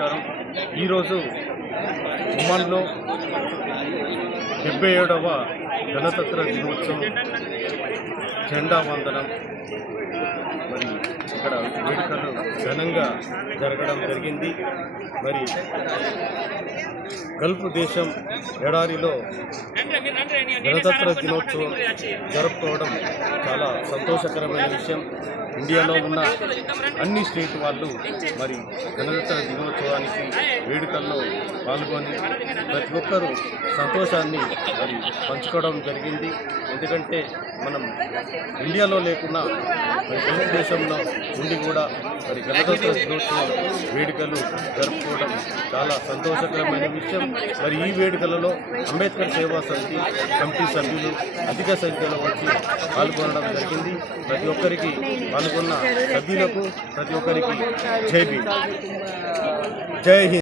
నమస్కారం. ఈరోజు ఉమాన్లో డెబ్బై ఏడవ గణతంత్ర దినోత్సవం జెండా వందనం. మరి ఇక్కడ వేడుకలు ఘనంగా జరగడం జరిగింది. మరి గల్ఫ్ దేశం ఎడారిలో గణతంత్ర దినోత్సవం జరుపుకోవడం చాలా సంతోషకరమైన విషయం. ఇండియాలో ఉన్న అన్ని స్టేట్ వాళ్ళు మరి గణతంత్ర దినోత్సవానికి వేడుకల్లో పాల్గొని ప్రతి ఒక్కరూ సంతోషాన్ని మరి పంచుకోవడం జరిగింది. ఎందుకంటే మనం ఇండియాలో లేకున్నా మరి గల్ఫ్ దేశంలో ఉండి కూడా మరి గణతంత్ర దినోత్సవం వేడుకలు జరుపుకోవడం చాలా సంతోషకరమైన విషయం. మరి ఈ వేడుకలలో అంబేద్కర్ సేవా సమితి కమిటీ సభ్యులు అధిక సంఖ్యలో వచ్చి పాల్గొనడం జరిగింది. ప్రతి ఒక్కరికి పాల్గొన్న సభ్యులకు ప్రతి ఒక్కరికి జై భీమ్. జై హింద్.